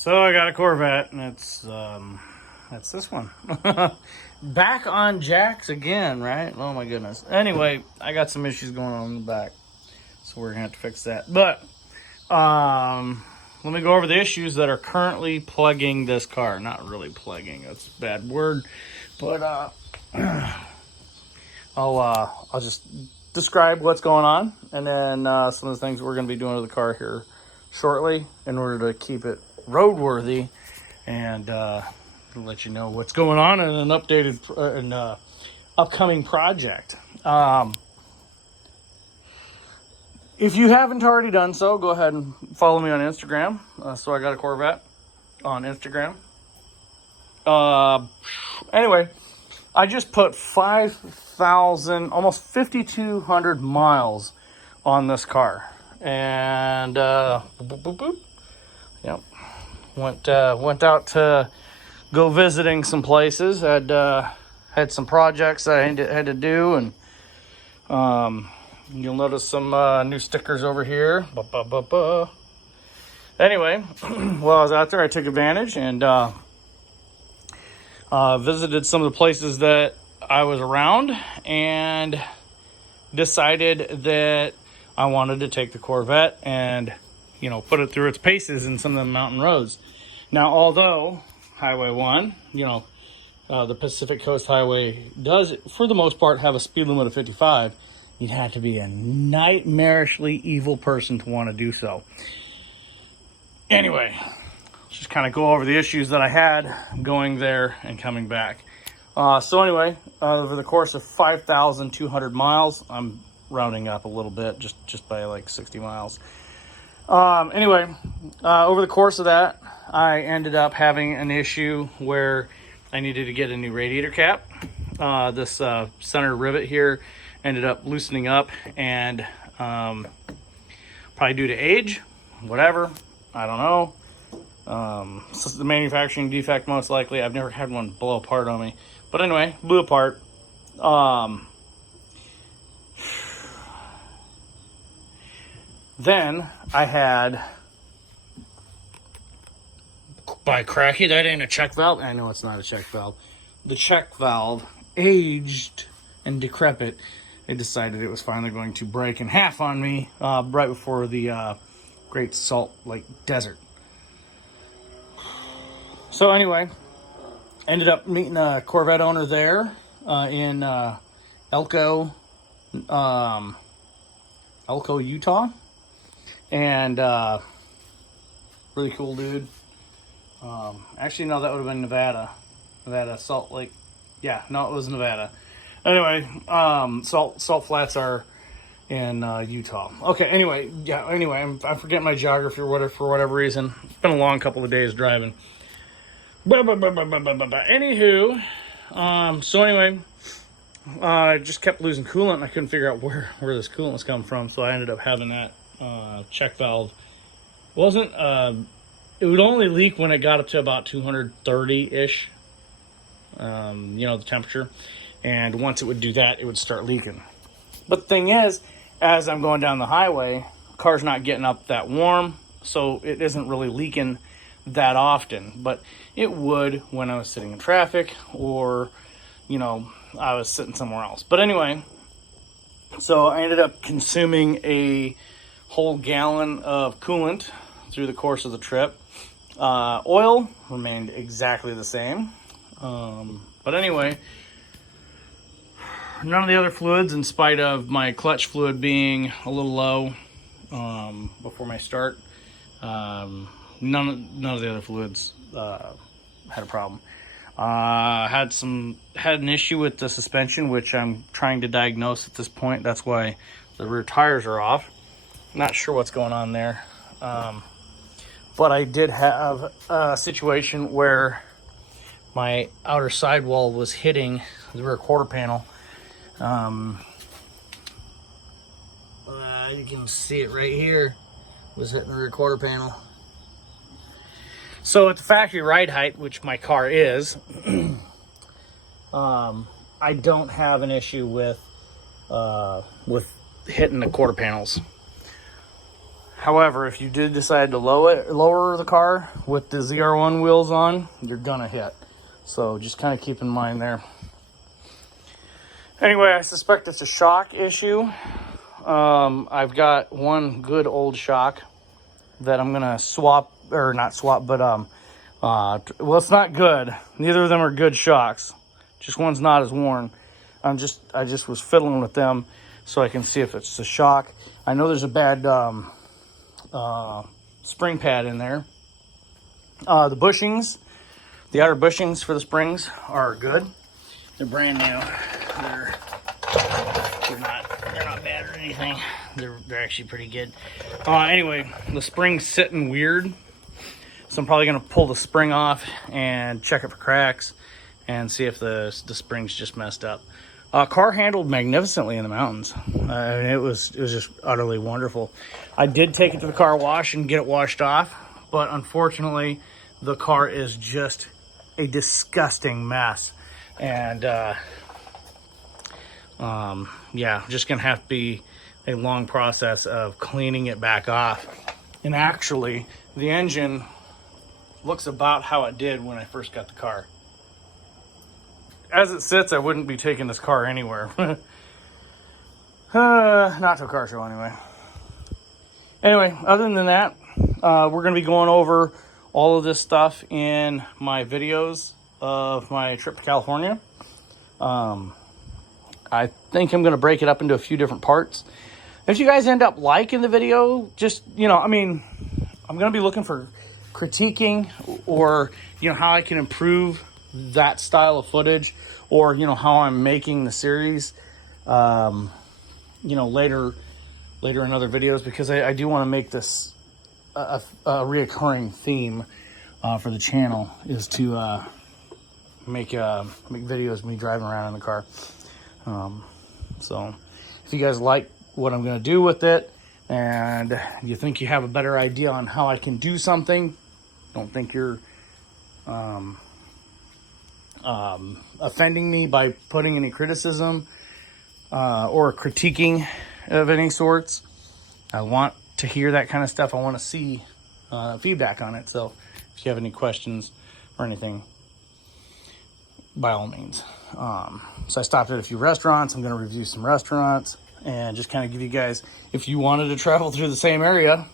So I got a Corvette, and it's this one. Back on jacks again, right? Oh my goodness. Anyway, I got some issues going on in the back, so we're gonna have to fix that. But let me go over the issues that are currently plaguing this car. Not really plaguing; that's a bad word, but I'll just describe what's going on, and then some of the things we're gonna be doing to the car here shortly in order to keep it roadworthy, and let you know what's going on in an updated upcoming project. If you haven't already done so, go ahead and follow me on Instagram. So I got a Corvette on Instagram. Anyway, I just put 5,000, almost 5,200 miles on this car, and yep, went out to go visiting some places. Had some projects that I had to do, and you'll notice some new stickers over here. Anyway, while I was out there, I took advantage and visited some of the places that I was around, and decided that I wanted to take the Corvette and put it through its paces in some of the mountain roads. Now, although Highway 1, the Pacific Coast Highway does, for the most part, have a speed limit of 55, you'd have to be a nightmarishly evil person to want to do so. Anyway, let's just kind of go over the issues that I had going there and coming back. So anyway, over the course of 5,200 miles, I'm rounding up a little bit, just by like 60 miles. Anyway, over the course of that, I ended up having an issue where I needed to get a new radiator cap. This center rivet here ended up loosening up, and probably due to age, whatever, I don't know. So the manufacturing defect, most likely. I've never had one blow apart on me, but anyway, blew apart. Then I had, by cracky, that ain't a check valve. I know it's not a check valve. The check valve aged and decrepit. It decided it was finally going to break in half on me right before the Great Salt Lake Desert. So anyway, ended up meeting a Corvette owner there in Elko, Utah. And really cool dude. Actually, no, that would have been Nevada, Salt Lake. Yeah, no, it was Nevada. Anyway, Salt Flats are in Utah. Okay, anyway, I'm forgetting my geography for whatever reason. It's been a long couple of days driving. Anywho, so anyway, I just kept losing coolant, and I couldn't figure out where this coolant was coming from, so I ended up having that check valve. It would only leak when it got up to about 230-ish, the temperature. And once it would do that, it would start leaking. But the thing is, as I'm going down the highway, the car's not getting up that warm, so it isn't really leaking that often. But it would when I was sitting in traffic, or, I was sitting somewhere else. But anyway, so I ended up consuming a whole gallon of coolant through the course of the trip. Oil remained exactly the same. But anyway, none of the other fluids, in spite of my clutch fluid being a little low before my start, none of the other fluids had a problem. Had an issue with the suspension, which I'm trying to diagnose at this point. That's why the rear tires are off. Not sure what's going on there. But I did have a situation where my outer sidewall was hitting the rear quarter panel. You can see it right here, was hitting the rear quarter panel. So at the factory ride height, which my car is, I don't have an issue with hitting the quarter panels. However, if you did decide to lower the car with the ZR1 wheels on, you're gonna hit. So just kind of keep in mind there. Anyway, I suspect it's a shock issue. I've got one good old shock that I'm gonna swap, or not swap, but well, it's not good. Neither of them are good shocks. Just one's not as worn. I just was fiddling with them so I can see if it's a shock. I know there's a bad spring pad in there. The bushings, the outer bushings for the springs are good. They're brand new. They're not bad or anything. They're actually pretty good. Anyway, the spring's sitting weird, so I'm probably gonna pull the spring off and check it for cracks and see if the spring's just messed up. Car handled magnificently in the mountains. It was just utterly wonderful. I did take it to the car wash and get it washed off, but unfortunately, the car is just a disgusting mess. And yeah, just gonna have to be a long process of cleaning it back off. And actually, the engine looks about how it did when I first got the car. As it sits, I wouldn't be taking this car anywhere. Not to a car show anyway. Anyway, other than that, we're going to be going over all of this stuff in my videos of my trip to California. I think I'm going to break it up into a few different parts. If you guys end up liking the video, just, I mean, I'm going to be looking for critiquing or, how I can improve that style of footage, or how I'm making the series later in other videos, because I do want to make this a reoccurring theme for the channel, is to make videos of me driving around in the car. So if you guys like what I'm going to do with it and you think you have a better idea on how I can do something, don't think you're offending me by putting any criticism or critiquing of any sorts. I want to hear that kind of stuff. I want to see feedback on it. So if you have any questions or anything, by all means. So I stopped at a few restaurants. I'm going to review some restaurants and just kind of give you guys, if you wanted to travel through the same area,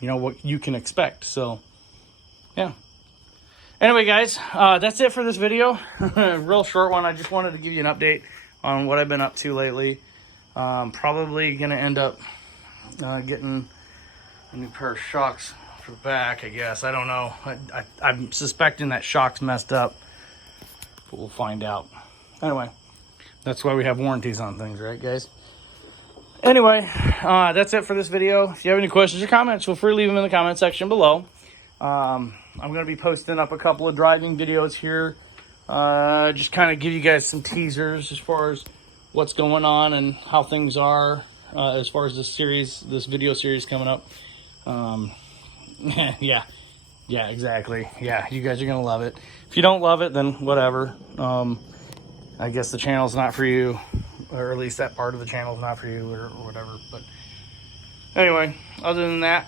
what you can expect. So yeah. Anyway, guys, that's it for this video. Real short one. I just wanted to give you an update on what I've been up to lately. Probably going to end up getting a new pair of shocks for the back, I guess. I don't know. I'm suspecting that shock's messed up, but we'll find out. Anyway, that's why we have warranties on things, right, guys? Anyway, that's it for this video. If you have any questions or comments, feel free to leave them in the comment section below. I'm going to be posting up a couple of driving videos here. Just kind of give you guys some teasers as far as what's going on and how things are as far as this video series coming up. Yeah, exactly. Yeah, you guys are going to love it. If you don't love it, then whatever. I guess the channel's not for you, or at least that part of the channel's not for you, or whatever. But anyway, other than that,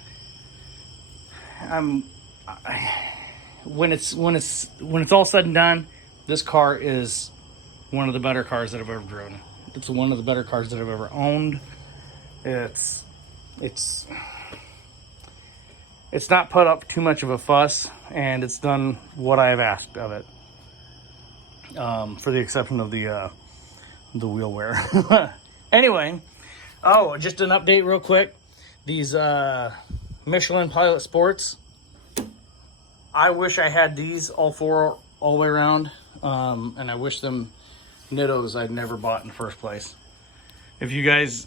when it's all said and done, this car is one of the better cars that I've ever driven. It's one of the better cars that I've ever owned. It's not put up too much of a fuss, and it's done what I've asked of it, for the exception of the wheel wear. Anyway, just an update real quick. These Michelin Pilot Sports, I wish I had these all four all the way around, and I wish them Nittos I'd never bought in the first place. If you guys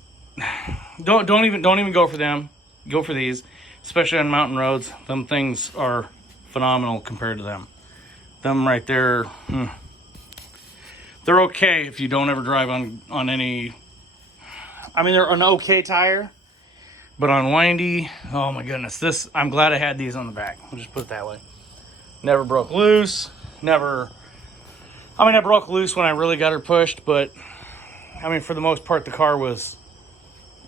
don't even go for them, go for these, especially on mountain roads. Them things are phenomenal compared to them. Them right there, they're okay if you don't ever drive on any. I mean, they're an okay tire, but on windy, oh my goodness, I'm glad I had these on the back. I'll just put it that way. Never broke loose. Never. I mean, I broke loose when I really got her pushed, but I mean, for the most part, the car was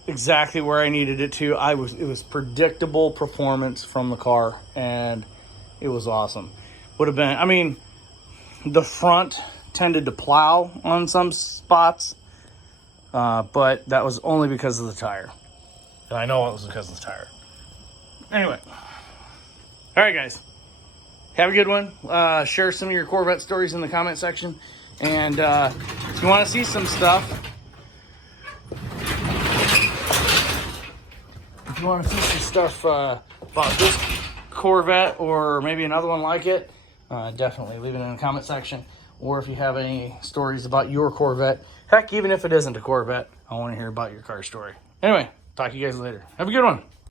exactly where I needed it to. It was predictable performance from the car, and it was awesome. Would have been, I mean, the front tended to plow on some spots, but that was only because of the tire. And I know it was because of the tire. Anyway, all right, guys, have a good one. Share some of your Corvette stories in the comment section, and if you want to see some stuff, if you want to see some stuff about this Corvette or maybe another one like it, definitely leave it in the comment section. Or if you have any stories about your Corvette, heck, even if it isn't a Corvette, I want to hear about your car story. Anyway, talk to you guys later. Have a good one.